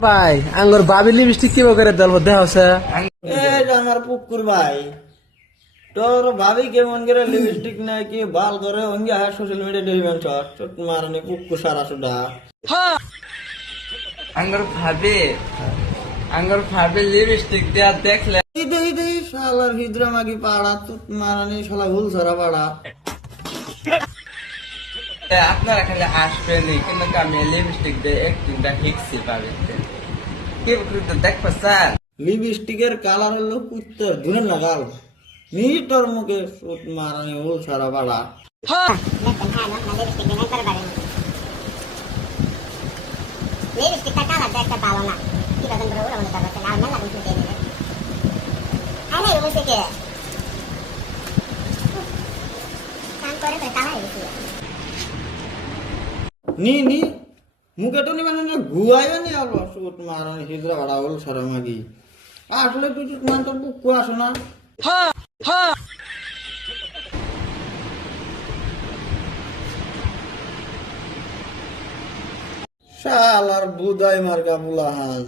ভাই আঙ্গুর বাবি লিপস্টিক কি করে দল মধ্যে আছে আমার পুকুর ভাই তোর ভাবি কেমন করে লিপস্টিক নাই কি বাল করে অঙ্গে হ্যাঁ সোশ্যাল মিডিয়া দেখবেন চট মারানি পুকুর সারা সুদা আঙ্গুর ভাবে লিপস্টিক দেয়া দেখলে এই শালার হিদ্রা মাগি পাড়া চট মারানি শালা হুল সারা পাড়া আপনারা খালি আসবেনই কিন্তু আমি লিপস্টিক দিয়ে একদিনটা হিকছি পাবেন কি করতে দেখবো স্যার লিপস্টিকের কালার হলো কুত্তর ধুনে লাগাল মিটার মুখে চট মারানি হুল সারা পাড়া লিপস্টিকটা কালার দেখতে ভালো না কি রকম করে ওরা মনে করছে আর মেলা কিছু দিয়ে দিলে আরে রুমে কে কাম করে তো কালা হয়েছে নি মুখে তো নি মানে ঘুয়াইবে নি আর চট মারানি হিদ্রা পাড়া হুল সারা মাগি আসলে তুই চট মান তোর পুকু আসো না শালার বুদাই মার্কা বুলাহান